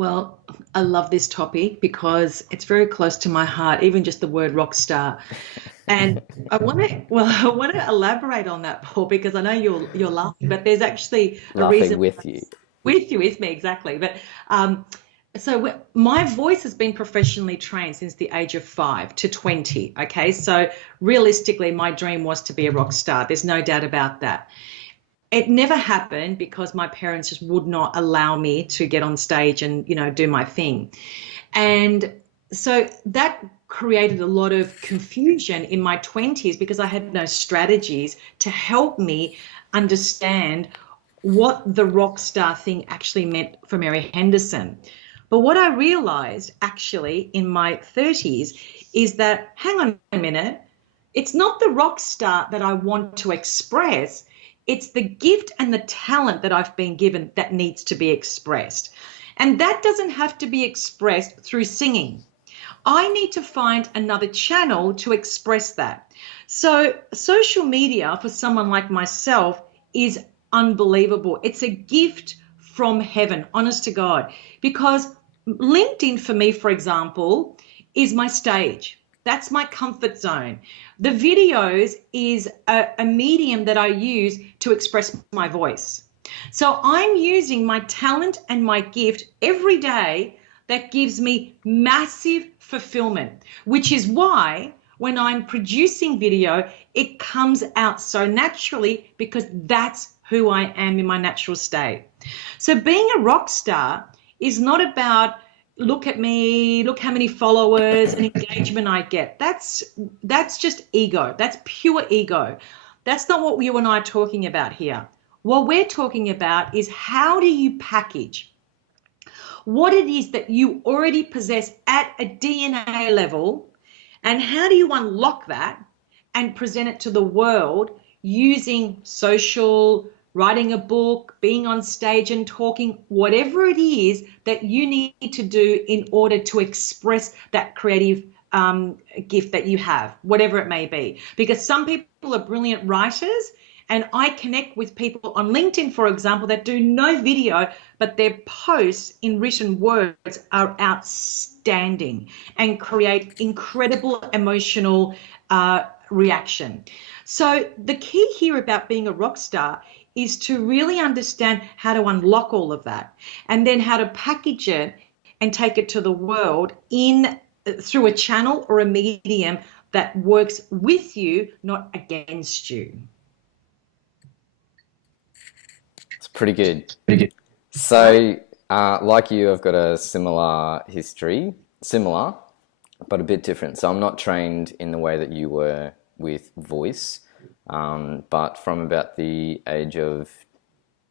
Well, I love this topic because it's very close to my heart, even just the word rock star. And I want to elaborate on that, Paul, because I know you're laughing, but there's actually a Laughing reason with you. with you, with me, exactly. But my voice has been professionally trained since the age of 5 to 20. Okay, so realistically, my dream was to be a rock star. There's no doubt about that. It never happened because my parents just would not allow me to get on stage and do my thing. And so that created a lot of confusion in my 20s because I had no strategies to help me understand what the rock star thing actually meant for Mary Henderson. But what I realized actually in my 30s is that, hang on a minute, it's not the rock star that I want to express. It's the gift and the talent that I've been given that needs to be expressed. And that doesn't have to be expressed through singing. I need to find another channel to express that. So, social media for someone like myself is unbelievable. It's a gift from heaven, honest to God, because LinkedIn for me, for example, is my stage. That's my comfort zone. The videos is a medium that I use to express my voice. So I'm using my talent and my gift every day that gives me massive fulfillment, which is why when I'm producing video, it comes out so naturally because that's who I am in my natural state. So being a rock star is not about look at me, look how many followers and engagement I get. That's just ego. That's pure ego. That's not what you and I are talking about here. What we're talking about is how do you package what it is that you already possess at a DNA level, and how do you unlock that and present it to the world using social, writing a book, being on stage and talking, whatever it is that you need to do in order to express that creative gift that you have, whatever it may be. Because some people are brilliant writers, and I connect with people on LinkedIn, for example, that do no video, but their posts in written words are outstanding and create incredible emotional reaction. So the key here about being a rock star is to really understand how to unlock all of that and then how to package it and take it to the world in through a channel or a medium that works with you, not against you. It's pretty good. So, like you, I've got a similar history, similar, but a bit different. So I'm not trained in the way that you were with voice, but from about the age of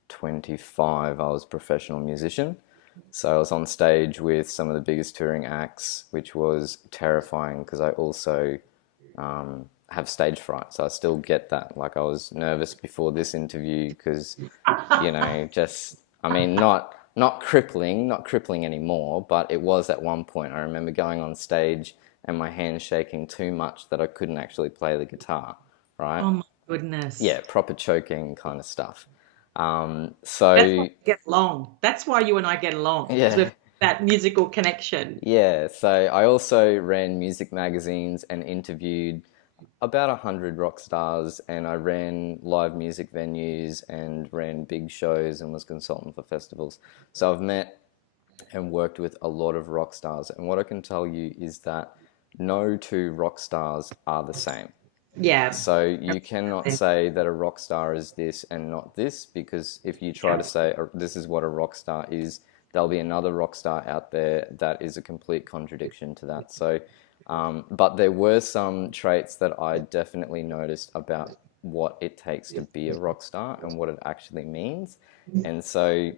25, I was a professional musician. So I was on stage with some of the biggest touring acts, which was terrifying because I also have stage fright. So I still get that. Like I was nervous before this interview because, just I mean, not crippling, not crippling anymore, but it was at one point. I remember going on stage and my hands shaking too much that I couldn't actually play the guitar, right? Oh my goodness. Yeah, proper choking kind of stuff. That's why So we get along. That's why you and I get along, because yeah, we've that musical connection. yeah. So I also ran music magazines and interviewed about 100 rock stars, and I ran live music venues and ran big shows and was consultant for festivals. So I've met and worked with a lot of rock stars, and what I can tell you is that no two rock stars are the same. Yeah, So you cannot absolutely. say that a rock star is this and not this, because if you try Yeah. to say this is what a rock star is, there'll be another rock star out there that is a complete contradiction to that. So, but there were some traits that I definitely noticed about what it takes to be a rock star and what it actually means. And so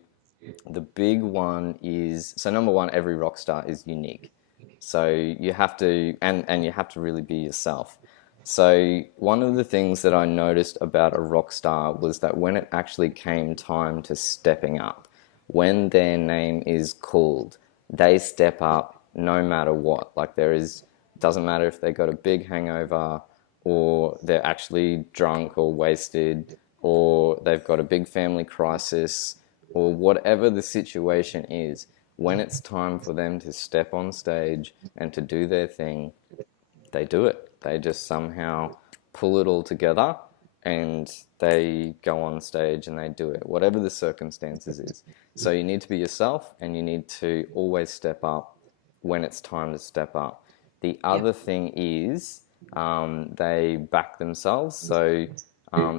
the big one is, so number one, every rock star is unique. So you have to, and you have to really be yourself. So one of the things that I noticed about a rock star was that when it actually came time to stepping up, when their name is called, they step up no matter what. Like there is, doesn't matter if they got a big hangover or they're actually drunk or wasted or they've got a big family crisis or whatever the situation is. when it's time for them to step on stage and to do their thing, they do it. They just somehow pull it all together and they go on stage and they do it, whatever the circumstances is. So you need to be yourself and you need to always step up when it's time to step up. The other thing is they back themselves. So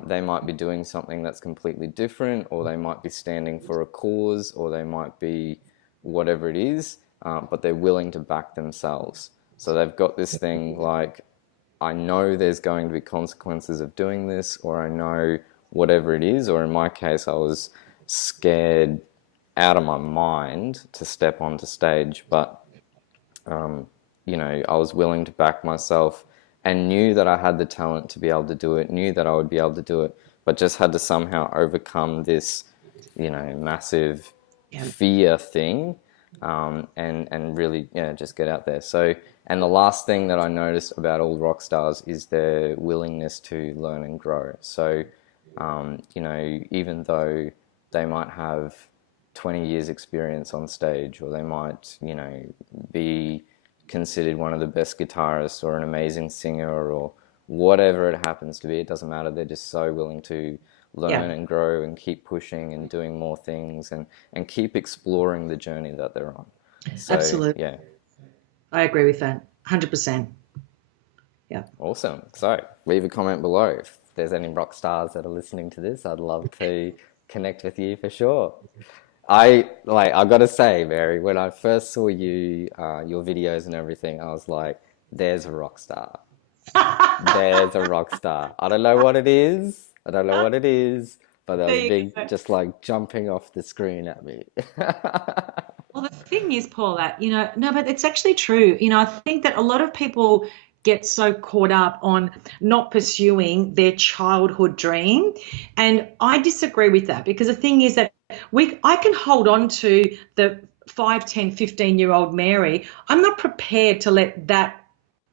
they might be doing something that's completely different, or they might be standing for a cause, or they might be whatever it is, but they're willing to back themselves. So they've got this thing like, I know there's going to be consequences of doing this, or I know whatever it is, or in my case, I was scared out of my mind to step onto stage, but you know, I was willing to back myself and knew that I had the talent to be able to do it, knew that I would be able to do it, but just had to somehow overcome this, you know, massive fear thing, and really, just get out there. So, and the last thing that I noticed about all rock stars is their willingness to learn and grow. So, you know, even though they might have 20 years experience on stage, or they might, you know, be considered one of the best guitarists or an amazing singer or whatever it happens to be, it doesn't matter. They're just so willing to learn and grow and keep pushing and doing more things and keep exploring the journey that they're on. So, Absolutely. yeah. I agree with that. 100%. Yeah. Awesome. So leave a comment below if there's any rock stars that are listening to this. I'd love to connect with you for sure. I gotta say, Mary, when I first saw you, your videos and everything, I was like, there's a rock star. There's a rock star. I don't know what it is. But there was big, just like jumping off the screen at me. Well, the thing is, Paula, you know, no, but it's actually true. You know, I think that a lot of people get so caught up on not pursuing their childhood dream. And I disagree with that, because the thing is that I can hold on to the 5, 10, 15-year-old Mary. I'm not prepared to let that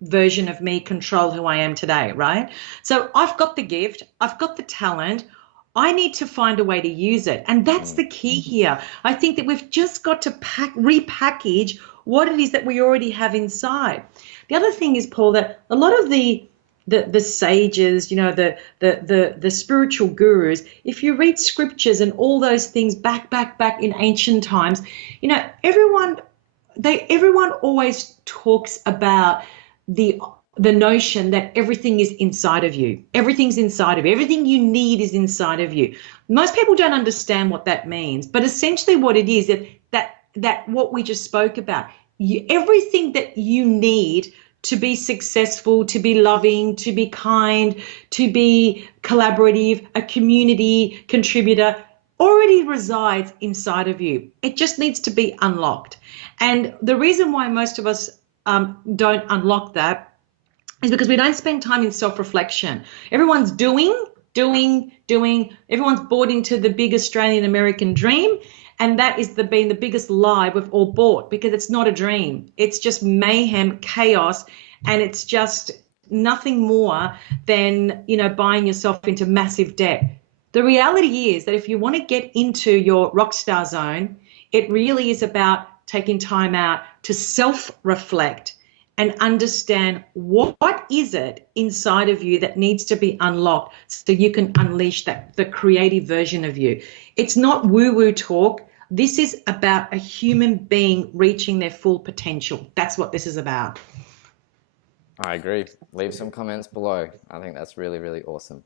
version of me control who I am today, right? So I've got the gift, I've got the talent. I need to find a way to use it. And that's the key here. I think that we've just got to repackage what it is that we already have inside. The other thing is, Paul, that a lot of the sages, you know, the spiritual gurus, if you read scriptures and all those things back in ancient times, you know, everyone always talks about the notion that everything is inside of you. Everything's inside of you. Everything you need is inside of you. Most people don't understand what that means, but essentially what it is, that what we just spoke about, everything that you need to be successful, to be loving, to be kind, to be collaborative, a community contributor, already resides inside of you. It just needs to be unlocked. And the reason why most of us don't unlock that is because we don't spend time in self-reflection. Everyone's doing. Everyone's bought into the big Australian American dream. And that is been the biggest lie we've all bought, because it's not a dream. It's just mayhem, chaos, and it's just nothing more than, you know, buying yourself into massive debt. The reality is that if you want to get into your rock star zone, it really is about taking time out to self-reflect and understand what is it inside of you that needs to be unlocked so you can unleash the creative version of you. It's not woo-woo talk. This is about a human being reaching their full potential. That's what this is about. I agree. Leave some comments below. I think that's really, really awesome.